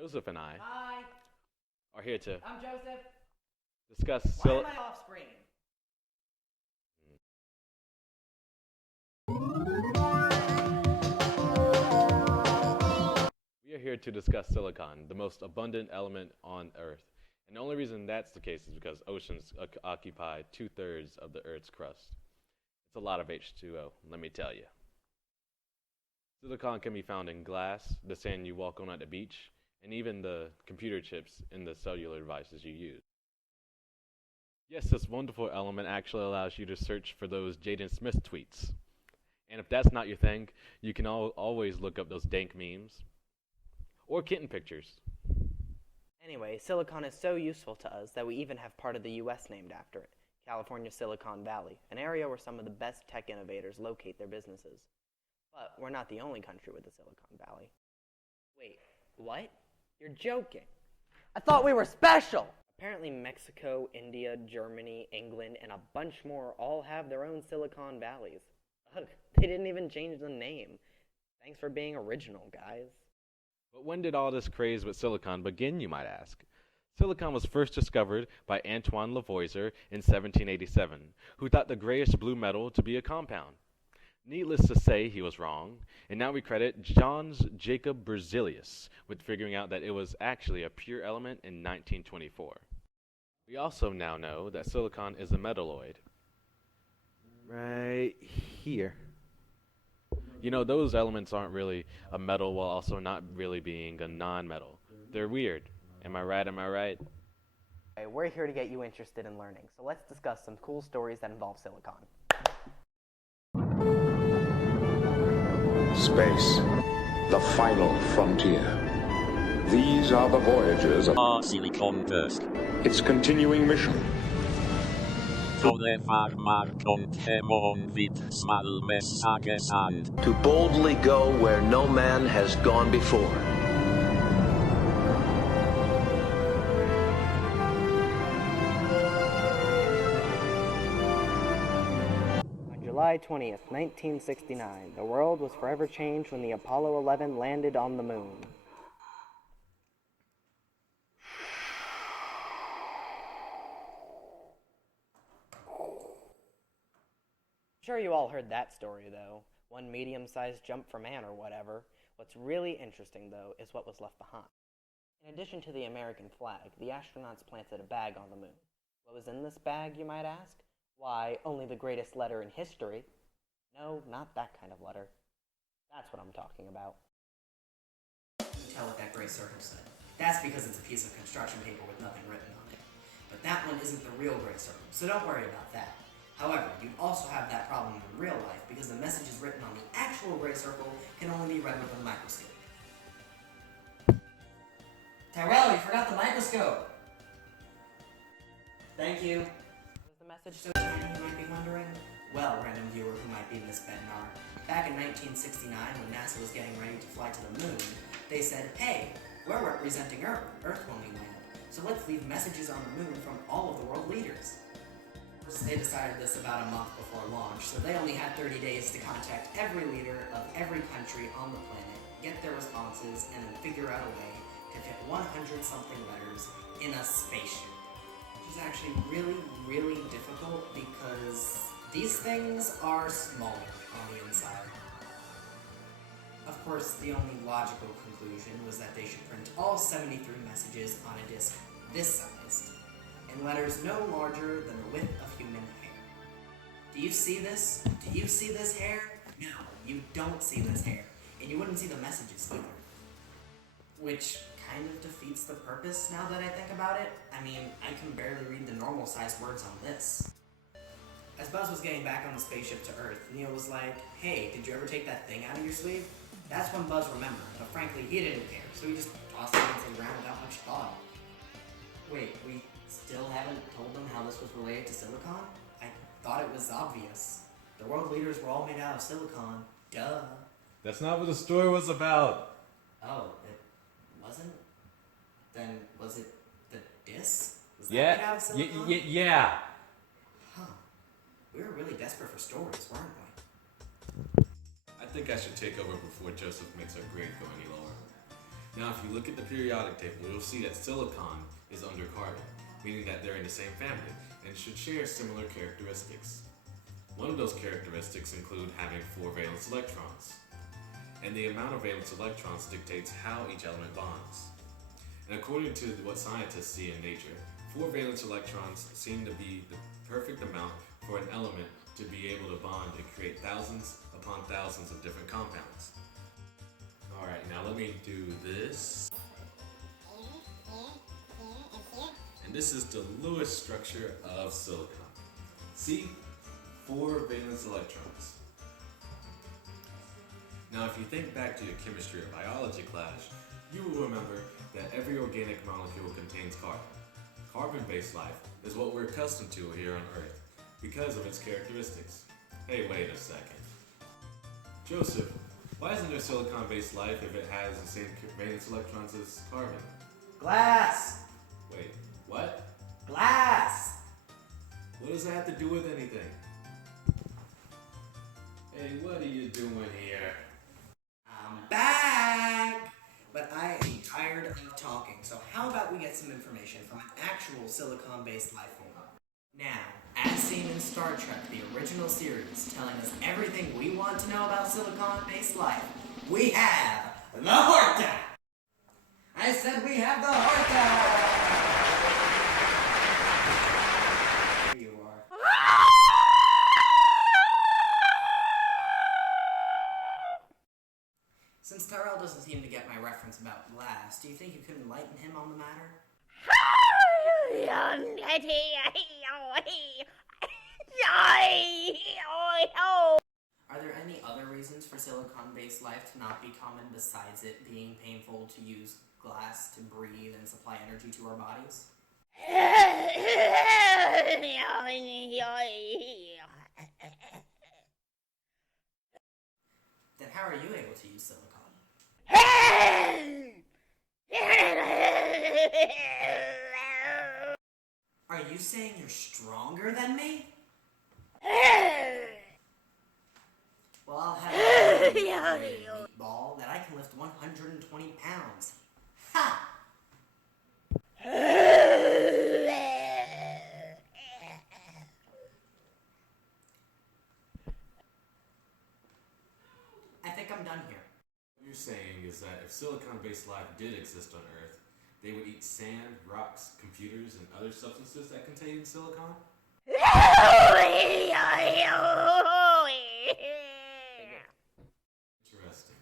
Joseph and I Hi, are here to I'm Joseph. discuss Why am I off screen? we are here to discuss silicon, the most abundant element on Earth. And the only reason that's the case is because oceans occupy 2/3 of the Earth's crust. It's a lot of H2O, let me tell you. Silicon can be found in glass, the sand you walk on at the beach, and even the computer chips in the cellular devices you use. Yes, this wonderful element actually allows you to search for those Jaden Smith tweets. And if that's not your thing, you can always look up those dank memes or kitten pictures. Anyway, silicon is so useful to us that we even have part of the U.S. named after it, California Silicon Valley, an area where some of the best tech innovators locate their businesses. But we're not the only country with a Silicon Valley. Wait, what? You're joking. I thought we were special! Apparently Mexico, India, Germany, England, and a bunch more all have their own Silicon Valleys. Ugh, they didn't even change the name. Thanks for being original, guys. But when did all this craze with silicon begin, you might ask? Silicon was first discovered by Antoine Lavoisier in 1787, who thought the grayish blue metal to be a compound. Needless to say, he was wrong, and now we credit Jöns Jacob Berzelius with figuring out that it was actually a pure element in 1924. We also now know that silicon is a metalloid. Right here. You know, those elements aren't really a metal while also not really being a non-metal. They're weird. Am I right? Am I right? Okay, we're here to get you interested in learning, so let's discuss some cool stories that involve silicon. Space, the final frontier. These are the voyages of our Silicon Disk. its continuing mission. Förvar marken hemon vid Smalmessagesand. To boldly go where no man has gone before. On July 20th, 1969, the world was forever changed when the Apollo 11 landed on the moon. Sure, you all heard that story, though. One medium-sized jump for man or whatever. What's really interesting, though, is what was left behind. In addition to the American flag, the astronauts planted a bag on the moon. What was in this bag, you might ask? Why, only the greatest letter in history. No, not that kind of letter. That's what I'm talking about. Tell what that gray circle said. That's because it's a piece of construction paper with nothing written on it. But that one isn't the real gray circle, so don't worry about that. However, you also have that problem in real life because the messages written on the actual gray circle can only be read with a microscope. Tyrell, you forgot the microscope! Thank you. Was the message So tiny, you might be wondering? Well, random viewer who might be Miss Bednar, back in 1969 when NASA was getting ready to fly to the moon, they said, hey, we're representing Earth. Earth when we land. So let's leave messages on the moon from all of the world leaders. They decided this about a month before launch, so they only had 30 days to contact every leader of every country on the planet, get their responses, and then figure out a way to fit 100-something letters in a spaceship. Which is actually really, really difficult because these things are small on the inside. Of course, the only logical conclusion was that they should print all 73 messages on a disc this size, in letters no larger than the width of human hair. Do you see this? Do you see this hair? No, you don't see this hair. And you wouldn't see the messages either. Which kind of defeats the purpose now that I think about it. I mean, I can barely read the normal sized words on this. As Buzz was getting back on the spaceship to Earth, Neil was like, hey, did you ever take that thing out of your sleeve? That's when Buzz remembered, but frankly, he didn't care, so he just tossed it into the ground without much thought. Wait, we still haven't told them how this was related to silicon? I thought it was obvious. The world leaders were all made out of silicon. Duh. That's not what the story was about. Oh, it wasn't? Then was it the disc? Was that Yeah. made out of silicon? Yeah. Huh. We were really desperate for stories, weren't we? I think I should take over before Joseph makes our grade go any lower. Now, if you look at the periodic table, you'll see that silicon is under carbon, meaning that they're in the same family and should share similar characteristics. One of those characteristics include having 4 valence electrons, and the amount of valence electrons dictates how each element bonds. And according to what scientists see in nature, 4 valence electrons seem to be the perfect amount for an element to be able to bond and create thousands upon thousands of different compounds. Alright, now let me do this. And this is the Lewis structure of silicon. See? 4 valence electrons. Now, if you think back to your chemistry or biology class, you will remember that every organic molecule contains carbon. Carbon-based life is what we're accustomed to here on Earth because of its characteristics. Hey, wait a second. Joseph, why isn't there silicon-based life if it has the same valence electrons as carbon? Glass! Wait, what? Glass! What does that have to do with anything? Hey, what are you doing here? I'm back! But I am tired of talking, so how about we get some information from an actual silicon-based life form? Now, as seen in Star Trek, the original series, telling us everything we want to know about silicon-based life, we have the Horta! I said we have the Horta! Here you are. Since Tyrell doesn't seem to get my reference about glass, do you think you could enlighten him on the matter? Are there any other reasons for silicon-based life to not be common besides it being painful to use glass to breathe and supply energy to our bodies? Then how are you able to use silicon? Are you saying you're stronger than me? Well, I'll have a meatball that I can lift 120 pounds. Ha! I think I'm done here. What you're saying is that if silicon-based life did exist on Earth, they would eat sand, rocks, computers, and other substances that contain silicon? Interesting.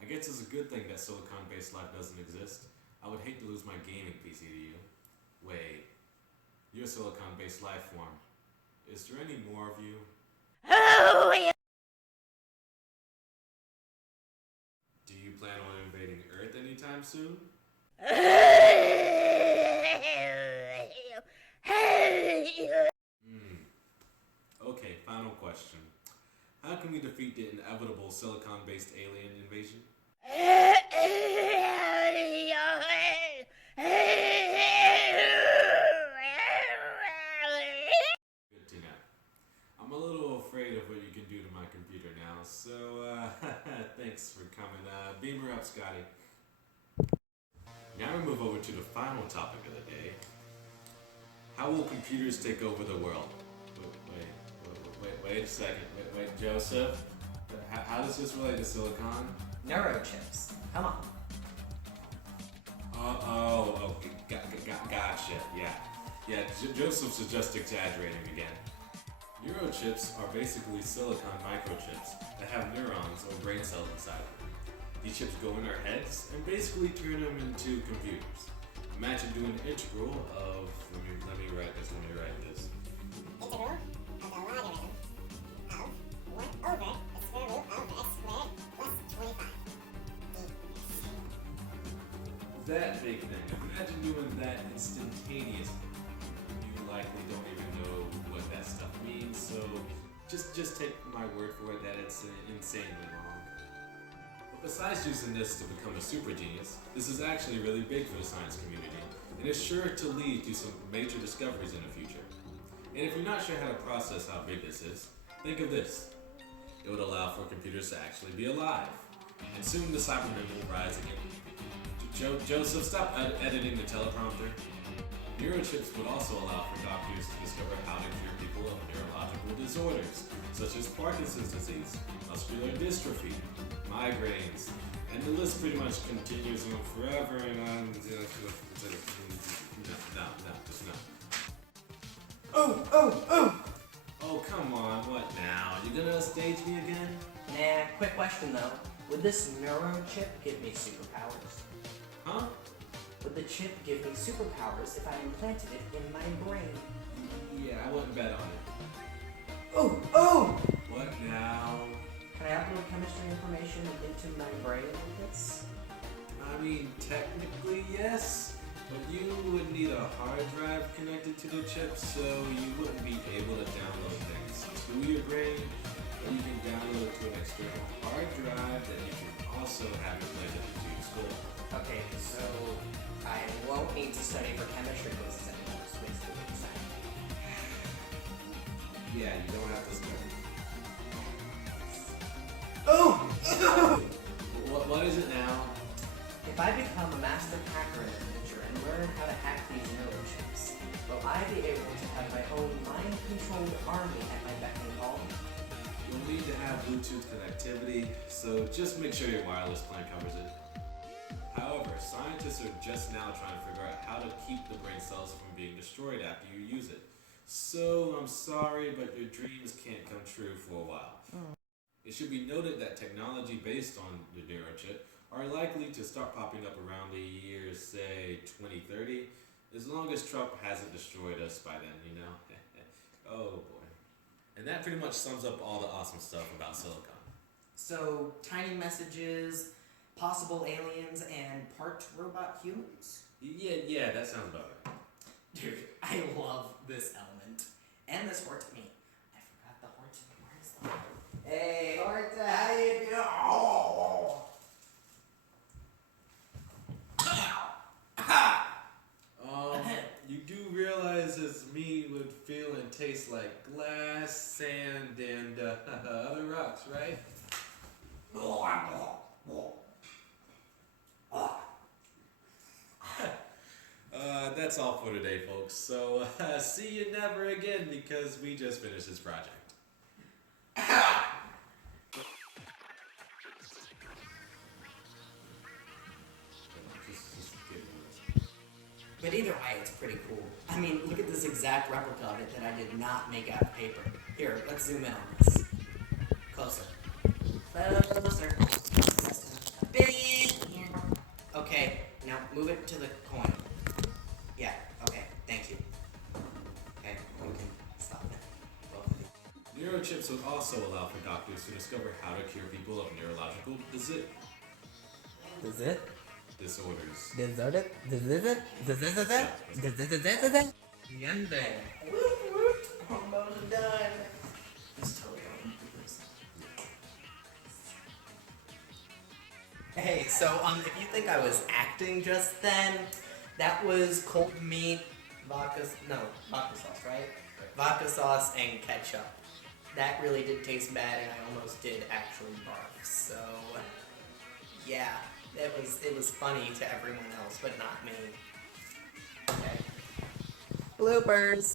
I guess it's a good thing that silicon-based life doesn't exist. I would hate to lose my gaming PC to you. Wait, you're a silicon-based life form. Is there any more of you? Do you plan on invading Earth anytime soon? Okay, final question. How can we defeat the inevitable silicon-based alien invasion? Good to know. I'm a little afraid of what you can do to my computer now, so thanks for coming. Beam her up, Scotty. Now we move over to the final topic of the day. How will computers take over the world? Wait a second. Wait, Joseph? How does this relate to silicon? Neurochips. Come on. Okay, gotcha. Yeah, Joseph's is just exaggerating again. Neurochips are basically silicon microchips that have neurons or brain cells inside them. These chips go in our heads and basically turn them into computers. Imagine doing an integral of, let me write this. Integral of the logarithm of 1 over the square root of x squared plus 25. That big thing. Imagine doing that instantaneously. You likely don't even know what that stuff means, so just take my word for it that it's insanely long. But besides using this to become a super genius, this is actually really big for the science community, and it's sure to lead to some major discoveries in the future. And if you're not sure how to process how big this is, think of this. It would allow for computers to actually be alive. And soon the Cybermen will rise again. Joseph, stop editing the teleprompter. Neurochips would also allow for doctors to discover how to cure people of neurological disorders, such as Parkinson's disease, muscular dystrophy, migraines, and the list pretty much continues on forever and on. No, just no. Oh, come on, what now? You gonna stage me again? Nah, quick question though. Would this neurochip give me superpowers? Huh? Would the chip give me superpowers if I implanted it in my brain? Yeah, I wouldn't bet on it. Oh! What now? Can I upload chemistry information into my brain with this? I mean, technically yes, but you would need a hard drive connected to the chip, so you wouldn't be able to download things to your brain, but you can download it to an external hard drive that you can also have implanted into your skull. Okay, so I won't need to study for chemistry quizzes anymore, so basically what you're saying. Yeah, you don't have to study. What is it now? If I become a master hacker in the future and learn how to hack these neurochips, will I be able to have my own mind-controlled army at my beck and call? You'll need to have Bluetooth connectivity, so just make sure your wireless plan covers it. However, scientists are just now trying to figure out how to keep the brain cells from being destroyed after you use it. So I'm sorry, but your dreams can't come true for a while. It should be noted that technology based on the neurochip are likely to start popping up around the year, say, 2030, as long as Trump hasn't destroyed us by then, you know? Oh boy. And that pretty much sums up all the awesome stuff about silicon. So, tiny messages, possible aliens, and part robot humans? Yeah, that sounds about right. Dude, I love this element. And this Horta meat. I forgot the Horta. Where's the Horta? Hey, Horta, how you doing? Oh. You do realize this meat would feel and taste like glass, sand, and other rocks, right? That's all for today, folks. So, see you never again because we just finished this project. But either way, it's pretty cool. I mean, look at this exact replica of it that I did not make out of paper. Here, let's zoom in on this. Closer. Closer. Just a bit here. Okay, now move it to the coin. Yeah, okay, thank you. Okay, we can stop it. Both of you. Neurochips would also allow for doctors to discover how to cure people of neurological disorders. Almost done. Just totally going to do this. Hey, so if you think I was acting just then, that was cold meat, vodka sauce, right? Vodka sauce and ketchup. That really did taste bad, and I almost did actually barf. So, yeah, it was funny to everyone else, but not me. Okay. Bloopers.